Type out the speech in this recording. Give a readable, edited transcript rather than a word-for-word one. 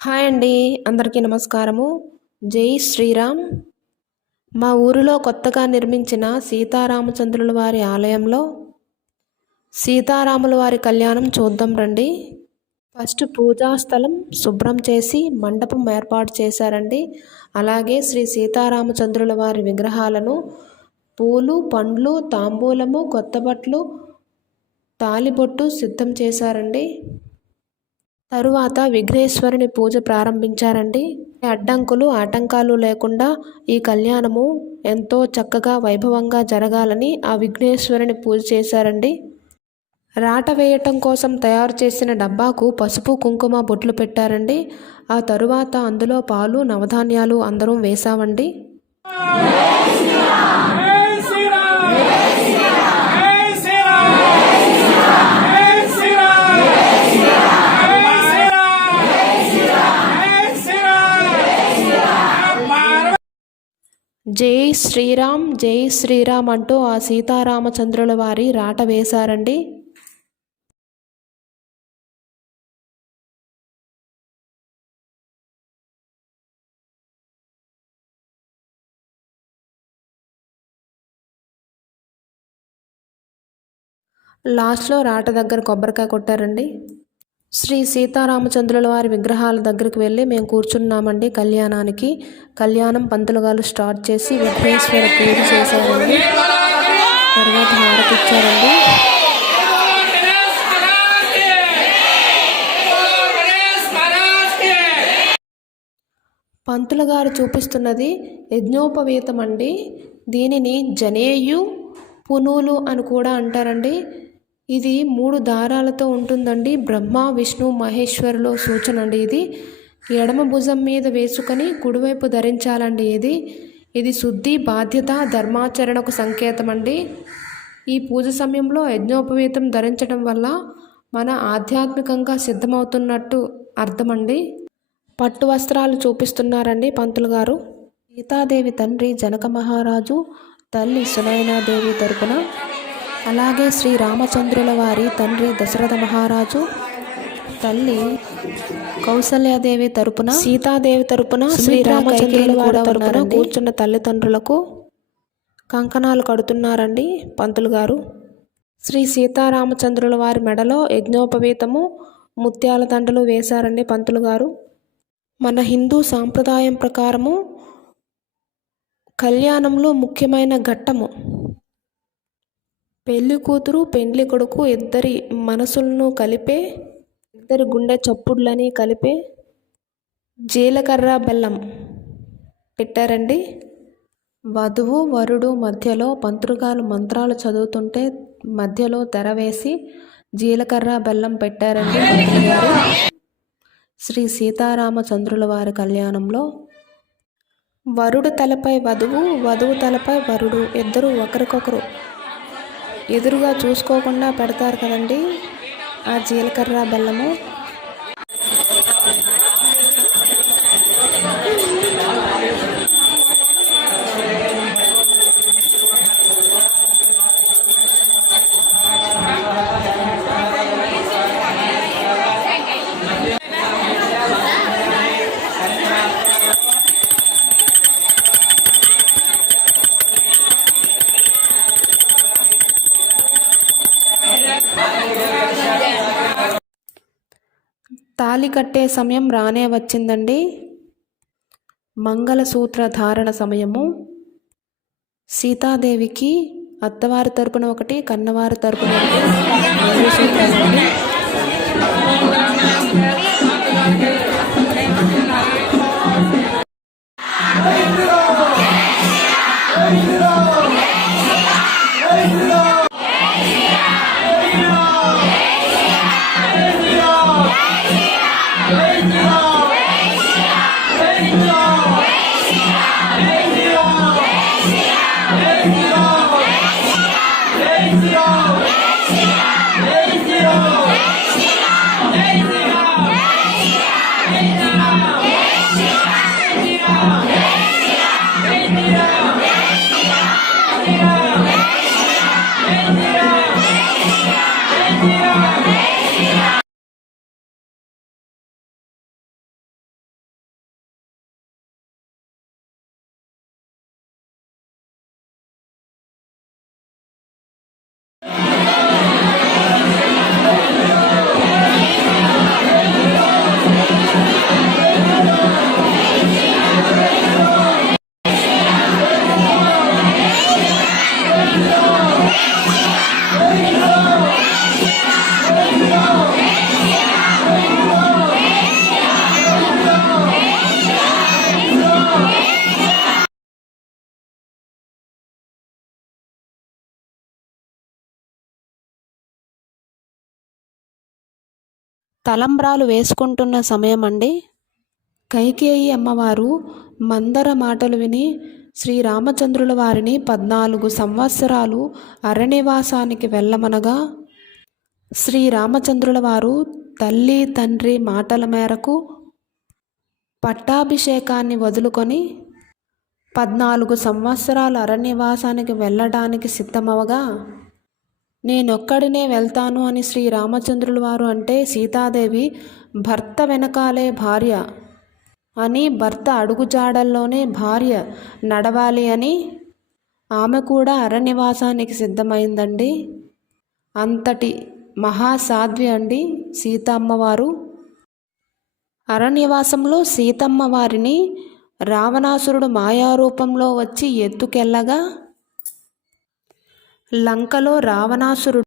Hi అండి. అందరికీ నమస్కారము. జై శ్రీరామ్. మా ఊరిలో కొత్తగా నిర్మించిన సీతారామచంద్రుల వారి ఆలయంలో సీతారాముల వారి కళ్యాణం చూద్దాం రండి. ఫస్ట్ పూజా స్థలం శుభ్రం చేసి మండపం ఏర్పాటు చేశారండి. అలాగే శ్రీ సీతారామచంద్రుల వారి విగ్రహాలను పూలు, పండ్లు, తాంబూలము, కొత్త బట్టలు, తాలిబొట్టు సిద్ధం చేశారండి. తరువాత విఘ్నేశ్వరుని పూజ ప్రారంభించారండి. అడ్డంకులు ఆటంకాలు లేకుండా ఈ కళ్యాణము ఎంతో చక్కగా వైభవంగా జరగాలని ఆ విఘ్నేశ్వరుని పూజ చేశారండి. రాట వేయటం కోసం తయారు చేసిన డబ్బాకు పసుపు, కుంకుమ బొట్లు పెట్టారండి. ఆ తరువాత అందులో పాలు, నవధాన్యాలు అందరం వేశామండి. జై శ్రీరామ్, జై శ్రీరామ్ అంటూ ఆ సీతారామచంద్రుల వారి రాట వేశారండి. లాస్ట్లో రాట దగ్గర కొబ్బరికాయ కొట్టారండి. శ్రీ సీతారామచంద్రుల వారి విగ్రహాల దగ్గరికి వెళ్ళి మేము కూర్చున్నామండి కళ్యాణానికి. కళ్యాణం పంతులు గారు స్టార్ట్ చేసి విఘ్నేశ్వర పూజ చేశారండి. తర్వాత హారతి ఇచ్చారండి. పంతులు గారు చూపిస్తున్నది యజ్ఞోపవీతం అండి. దీనిని జనేయు పునూలు అని కూడా అంటారండి. ఇది 3 దారాలతో ఉంటుందండి. బ్రహ్మ, విష్ణు, మహేశ్వరులో సూచన అండి. ఇది ఎడమ భుజం మీద వేసుకొని కుడివైపు ధరించాలండి. ఇది శుద్ధి, బాధ్యత, ధర్మాచరణకు సంకేతం అండి. ఈ పూజ సమయంలో యజ్ఞోపవీతం ధరించడం వల్ల మన ఆధ్యాత్మికంగా సిద్ధమవుతున్నట్టు అర్థమండి. పట్టు వస్త్రాలు చూపిస్తున్నారండి పంతులు గారు. సీతాదేవి తండ్రి జనక మహారాజు, తల్లి సునయనాదేవి తరపున, అలాగే శ్రీ రామచంద్రుల వారి తండ్రి దశరథ మహారాజు, తల్లి కౌసల్యాదేవి తరపున, సీతాదేవి తరపున, శ్రీ రామచంద్రుల వారి తరపున కూర్చున్న తల్లిదండ్రులకు కంకణాలు కడుతున్నారండి పంతులు గారు. శ్రీ సీతారామచంద్రుల వారి మెడలో యజ్ఞోపవీతము, ముత్యాల దండలు వేశారండి పంతులు గారు. మన హిందూ సాంప్రదాయం ప్రకారము కళ్యాణంలో ముఖ్యమైన ఘట్టము పెళ్లి కూతురు, పెండ్లి కొడుకు ఇద్దరి మనసులను కలిపే, ఇద్దరి గుండె చప్పుడ్లని కలిపే జీలకర్ర బెల్లం పెట్టారండి. వధువు, వరుడు మధ్యలో పంతులుగారు మంత్రాలు చదువుతుంటే మధ్యలో తెర వేసి జీలకర్ర బెల్లం పెట్టారండి పంతులు గారు. శ్రీ సీతారామచంద్రుల వారి కళ్యాణంలో వరుడు తలపై వధువు, వధువు తలపై వరుడు ఇద్దరు ఒకరికొకరు ఎదురుగా చూసుకోకుండా పెడతారు కదండి ఆ జీలకర్ర బెల్లము. తాళి కట్టే సమయం రానే వచ్చిందండి. మంగళసూత్ర ధారణ సమయము. సీతాదేవికి అత్తవారి తరపున ఒకటి, కన్నవారి తరపున తలంబ్రాలు వేసుకుంటున్న సమయం అండి. కైకేయి అమ్మవారు మందర మాటలు విని శ్రీరామచంద్రుల వారిని 14 సంవత్సరాలు అరణ్యవాసానికి వెళ్ళమనగా శ్రీరామచంద్రుల వారు తల్లి తండ్రి మాటల మేరకు పట్టాభిషేకాన్ని వదులుకొని 14 సంవత్సరాలు అరణ్యవాసానికి వెళ్ళడానికి సిద్ధమవగా నేనొక్కడినే వెళ్తాను అని శ్రీరామచంద్రుల వారు అంటే సీతాదేవి భర్త వెనకాలే భార్య అని, భర్త అడుగుజాడల్లోనే భార్య నడవాలి అని ఆమె కూడా అరణ్యవాసానికి సిద్ధమైందండి. అంతటి మహాసాధ్వి అండి సీతమ్మవారు. అరణ్యవాసంలో సీతమ్మ వారిని రావణాసురుడు మాయారూపంలో వచ్చి ఎత్తుకెళ్ళగా లంకలో రావణాసురుడు